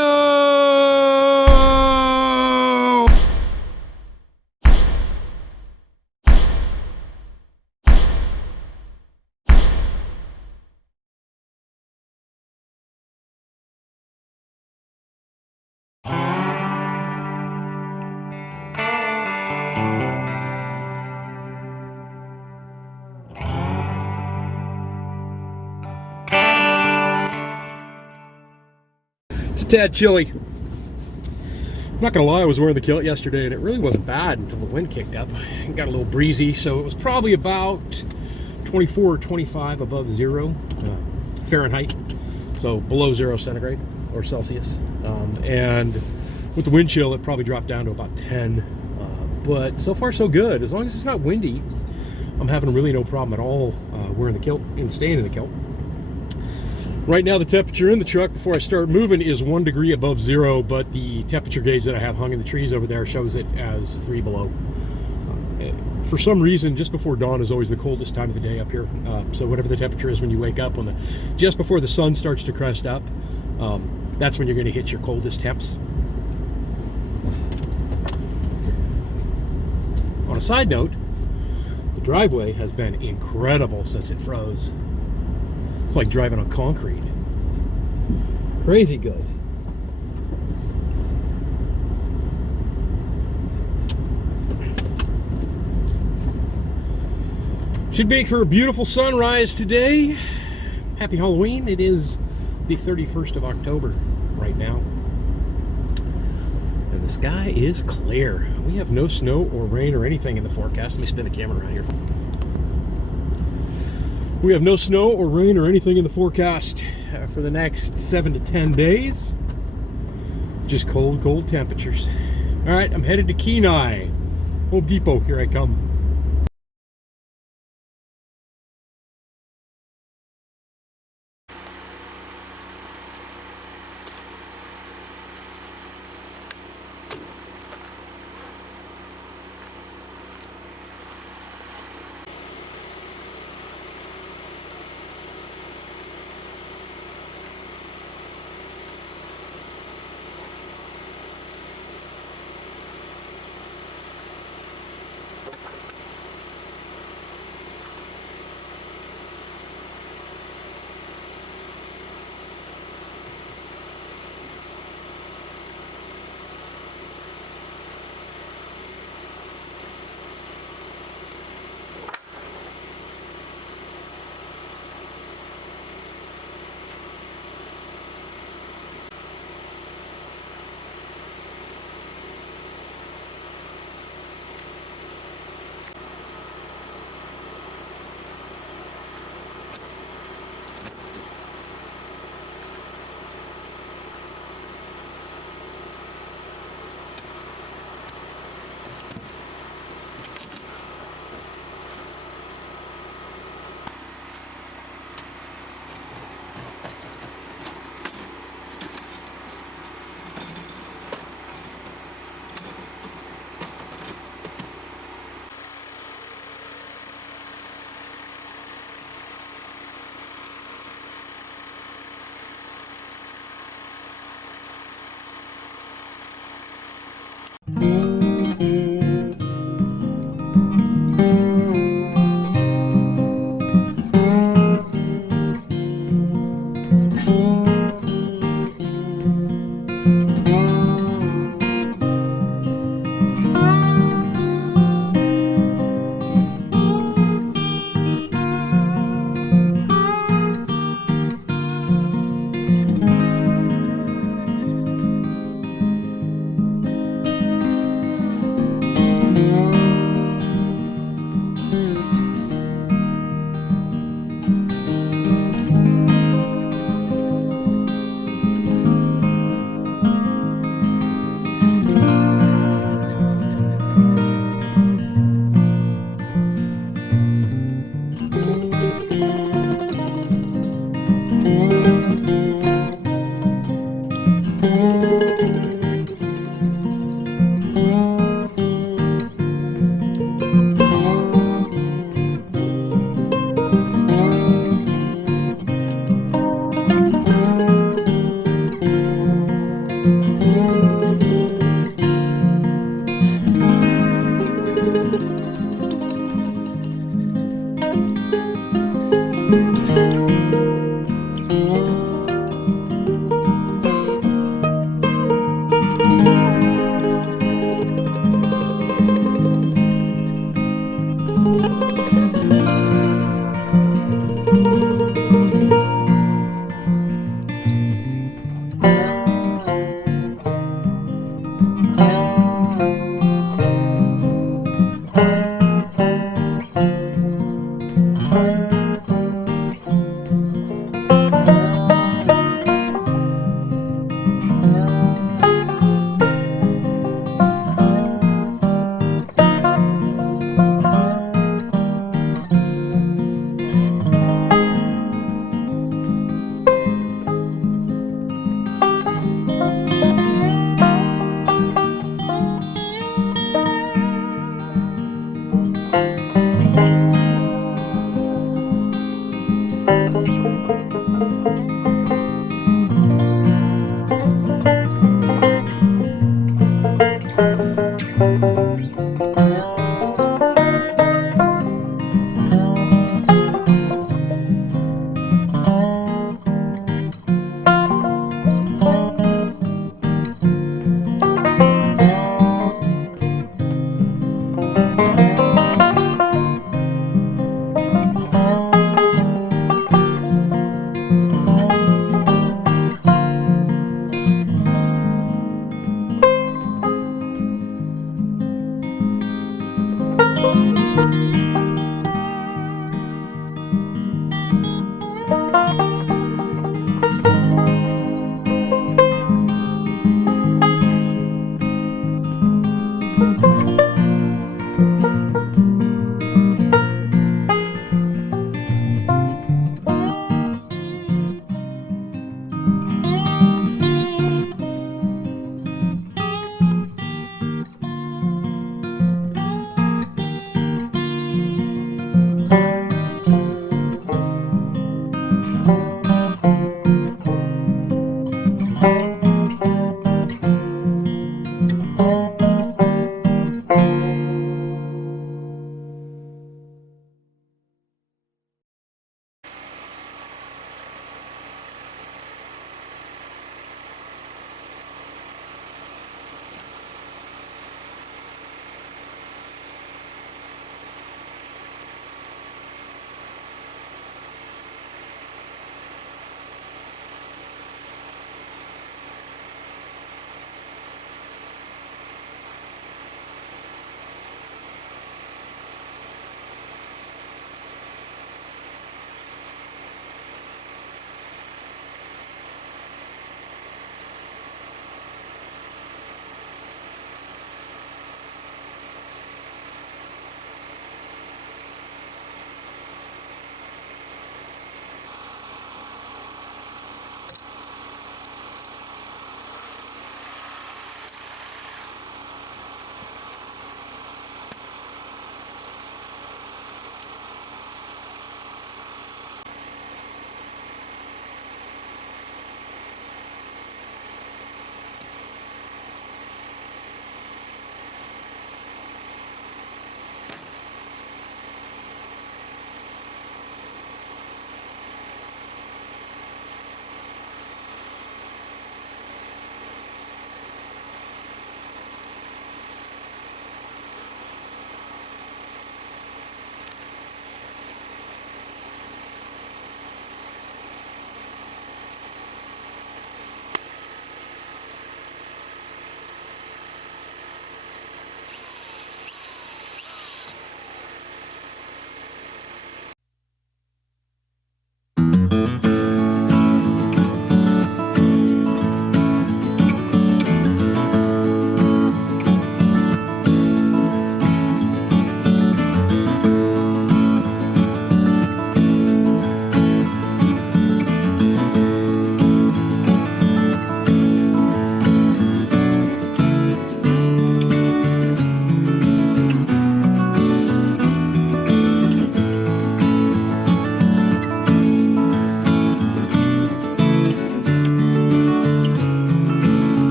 No! It's a tad chilly. I'm not gonna lie, I was wearing the kilt yesterday and it really wasn't bad until the wind kicked up. It got a little breezy, so it was probably about 24 or 25 above zero Fahrenheit, so below 0 centigrade or Celsius. And with the wind chill, it probably dropped down to about 10. But so far so good. As long as it's not windy, I'm having really no problem at all wearing the kilt and staying in the kilt. Right now the temperature in the truck before I start moving is 1 degree above zero, but the temperature gauge that I have hung in the trees over there shows it as 3 below. For some reason, just before dawn is always the coldest time of the day up here. So whatever the temperature is when you wake up, just before the sun starts to crest up, that's when you're going to hit your coldest temps. On a side note, the driveway has been incredible since it froze. It's like driving on concrete. Crazy good. Should make for a beautiful sunrise today. Happy Halloween. It is the 31st of October right now. And the sky is clear. We have no snow or rain or anything in the forecast. Let me spin the camera around here. We have no snow or rain or anything in the forecast for the next 7 to 10 days. Just cold, cold temperatures. All right, I'm headed to Kenai. Home Depot, here I come.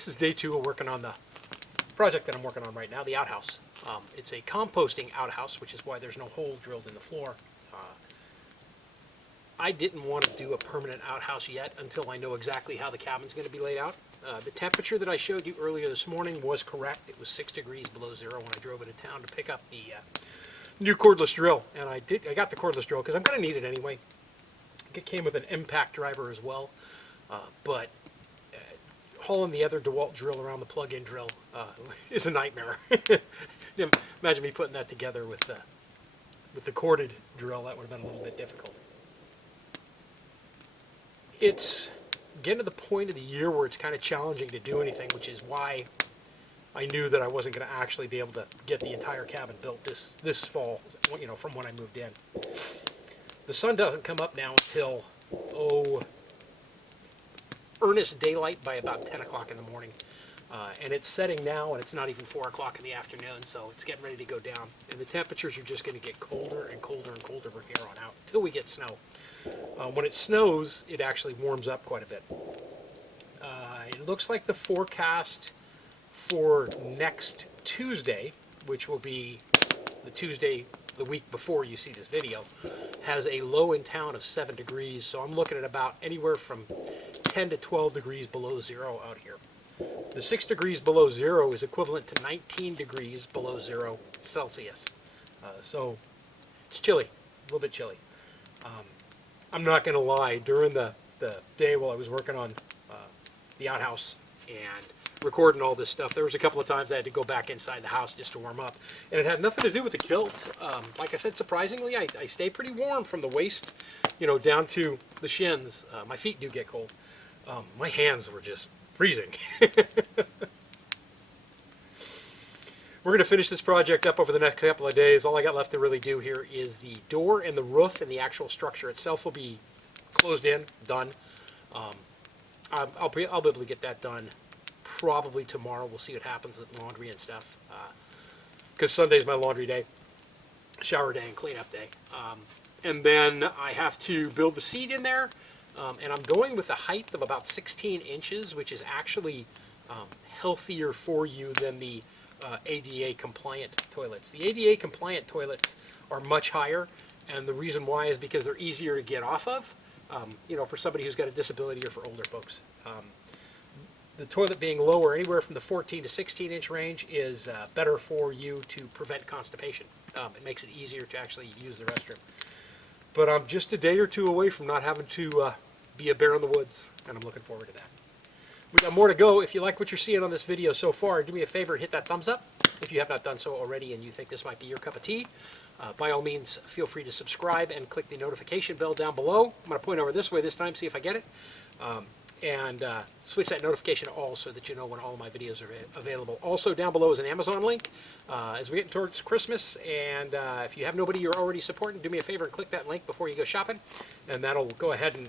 This is day 2 of working on the project that I'm working on right now, the outhouse. It's a composting outhouse, which is why there's no hole drilled in the floor. I didn't want to do a permanent outhouse yet until I know exactly how the cabin's going to be laid out. The temperature that I showed you earlier this morning was correct. It was 6 degrees below zero when I drove into town to pick up the new cordless drill. And I got the cordless drill because I'm going to need it anyway. It came with an impact driver as well. But hauling the other DeWalt drill around the plug-in drill is a nightmare. Imagine me putting that together with the corded drill. That would have been a little bit difficult. It's getting to the point of the year where it's kind of challenging to do anything, which is why I knew that I wasn't going to actually be able to get the entire cabin built this fall, you know, from when I moved in. The sun doesn't come up now until, earnest daylight by about 10 o'clock in the morning. And it's setting now, and it's not even 4 o'clock in the afternoon, so it's getting ready to go down. And the temperatures are just going to get colder and colder and colder from here on out until we get snow. When it snows, it actually warms up quite a bit. It looks like the forecast for next Tuesday, which will be the Tuesday the week before you see this video, has a low in town of 7 degrees, so I'm looking at about anywhere from 10 to 12 degrees below zero out here. The 6 degrees below zero is equivalent to 19 degrees below 0 Celsius. So it's chilly, a little bit chilly. I'm not going to lie, during the day while I was working on the outhouse and recording all this stuff, there was a couple of times I had to go back inside the house just to warm up. And it had nothing to do with the kilt. Like I said, surprisingly, I stay pretty warm from the waist, you know, down to the shins. My feet do get cold. My hands were just freezing. We're going to finish this project up over the next couple of days. All I got left to really do here is the door and the roof, and the actual structure itself will be closed in, done. I'll be able to get that done probably tomorrow. We'll see what happens with laundry and stuff. Because Sunday's my laundry day, shower day, and cleanup day. And then I have to build the seat in there. And I'm going with a height of about 16 inches, which is actually healthier for you than the ADA compliant toilets. The ADA compliant toilets are much higher, and the reason why is because they're easier to get off of, you know, for somebody who's got a disability or for older folks. The toilet being lower, anywhere from the 14 to 16 inch range, is better for you to prevent constipation. It makes it easier to actually use the restroom. But I'm just a day or two away from not having to be a bear in the woods, and I'm looking forward to that. We got more to go. If you like what you're seeing on this video so far, do me a favor and hit that thumbs up. If you have not done so already and you think this might be your cup of tea, by all means, feel free to subscribe and click the notification bell down below. I'm going to point over this way this time, see if I get it. And switch that notification to all so that you know when all of my videos are available. Also, down below is an Amazon link as we get towards Christmas. And if you have nobody you're already supporting, do me a favor and click that link before you go shopping. And that'll go ahead and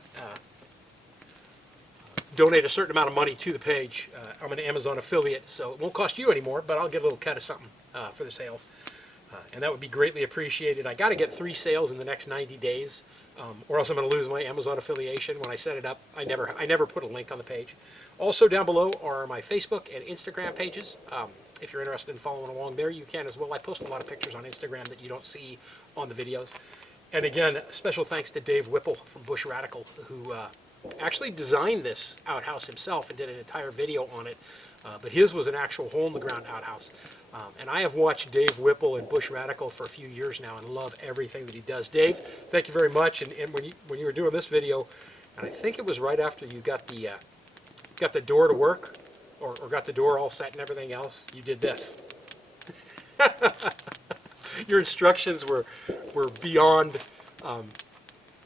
donate a certain amount of money to the page. I'm an Amazon affiliate, so it won't cost you anymore, but I'll get a little cut of something for the sales. And that would be greatly appreciated. I got to get 3 sales in the next 90 days, or else I'm going to lose my Amazon affiliation. When I set it up, I never put a link on the page. Also down below are my Facebook and Instagram pages. If you're interested in following along there, you can as well. I post a lot of pictures on Instagram that you don't see on the videos. And again, special thanks to Dave Whipple from Bush Radical, who actually designed this outhouse himself and did an entire video on it. But his was an actual hole-in-the-ground outhouse. And I have watched Dave Whipple and Bush Radical for a few years now and love everything that he does. Dave, thank you very much. And when you were doing this video, and I think it was right after you got the door to work, or got the door all set and everything else, you did this. Your instructions were beyond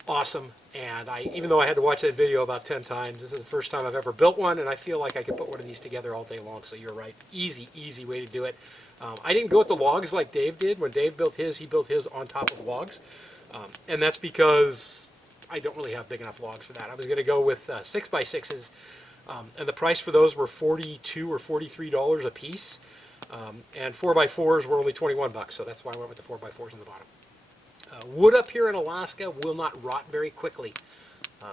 awesome. And even though I had to watch that video about 10 times, this is the first time I've ever built one, and I feel like I could put one of these together all day long. So you're right, easy way to do it. I didn't go with the logs like Dave did. When Dave built his, he built his on top of logs. And that's because I don't really have big enough logs for that. I was going to go with 6x6s, and the price for those were $42 or $43 a piece. And 4x4s were only 21 bucks, so that's why I went with the 4x4s on the bottom. Wood up here in Alaska will not rot very quickly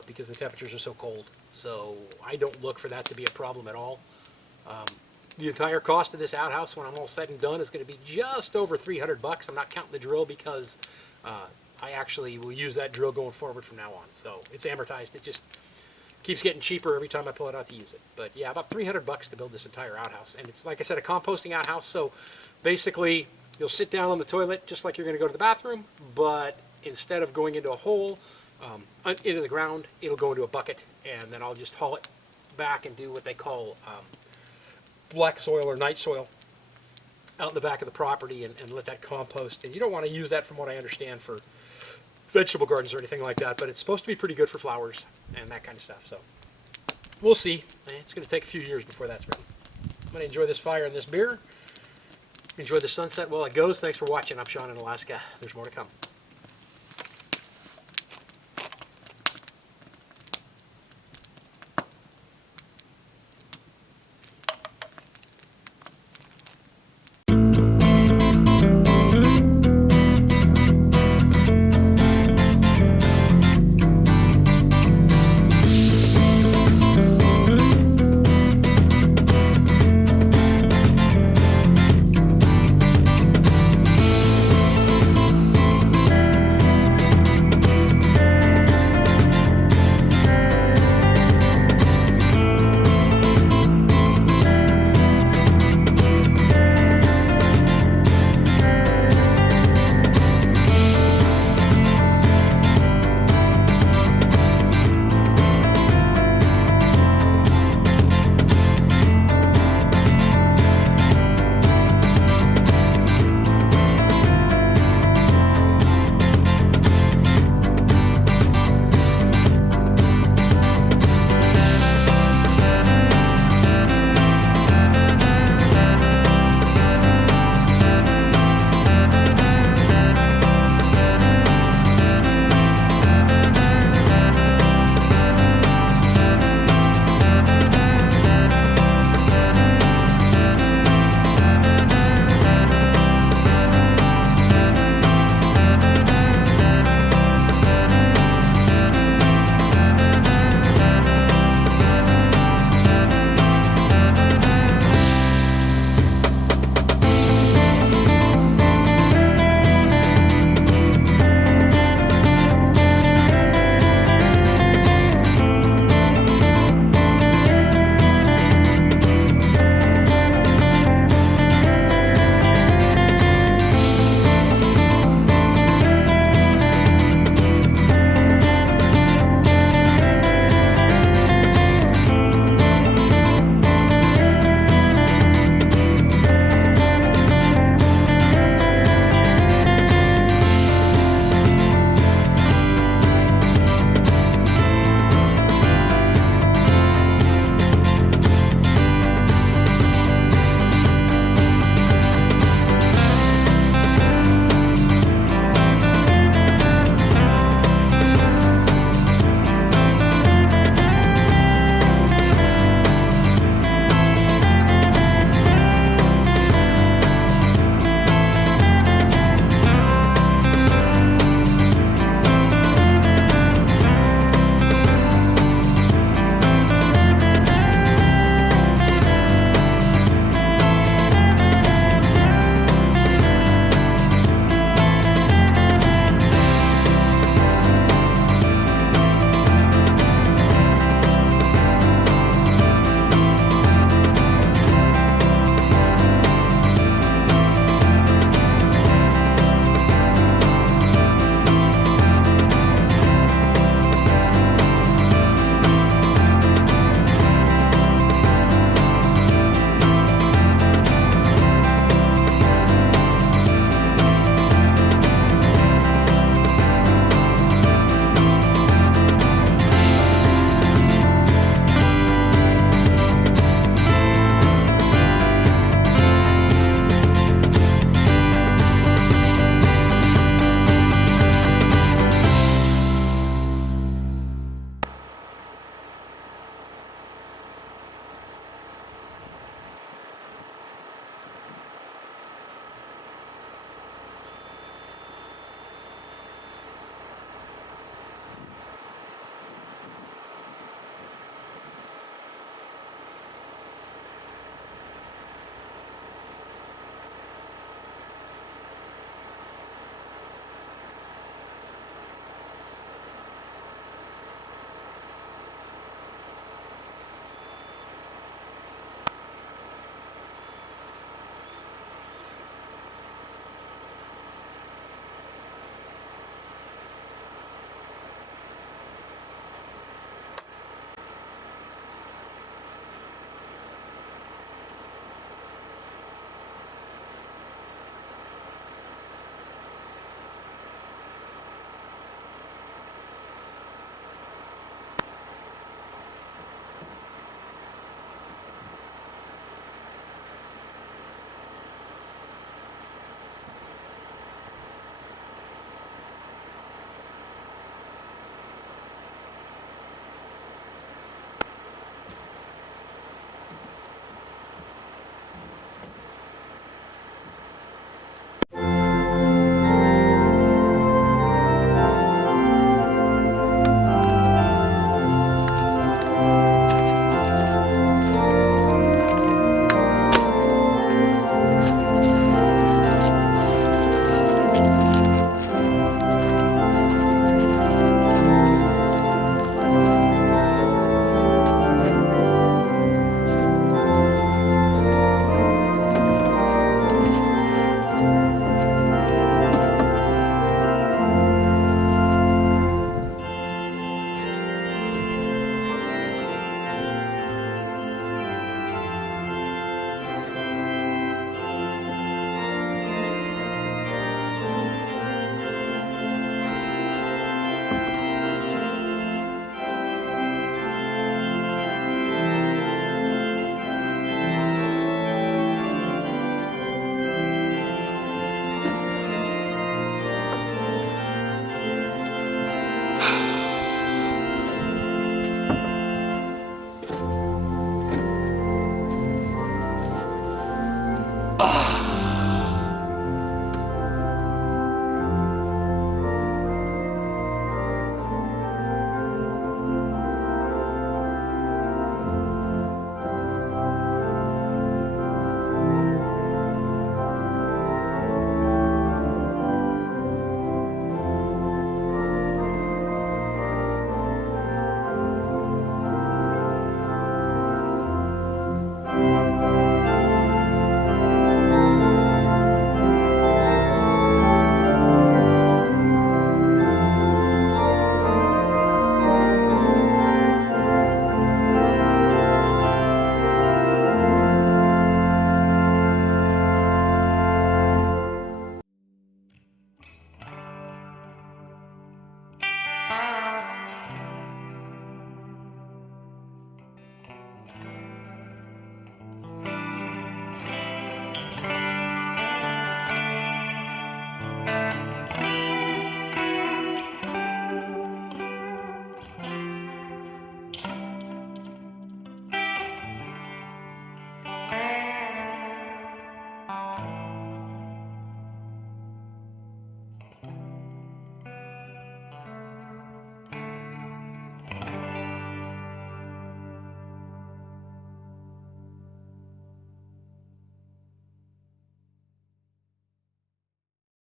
because the temperatures are so cold. So I don't look for that to be a problem at all. The entire cost of this outhouse, when I'm all said and done, is going to be just over 300 bucks. I'm not counting the drill because I actually will use that drill going forward from now on. So it's amortized. It just keeps getting cheaper every time I pull it out to use it. But yeah, about 300 bucks to build this entire outhouse. And it's, like I said, a composting outhouse. So basically, you'll sit down on the toilet just like you're going to go to the bathroom, but instead of going into a hole into the ground, it'll go into a bucket, and then I'll just haul it back and do what they call black soil or night soil out in the back of the property, and let that compost. And you don't want to use that, from what I understand, for vegetable gardens or anything like that, but it's supposed to be pretty good for flowers and that kind of stuff. So we'll see. It's going to take a few years before that's ready. I'm going to enjoy this fire and this beer. Enjoy the sunset while it goes. Thanks for watching. I'm Sean in Alaska. There's more to come.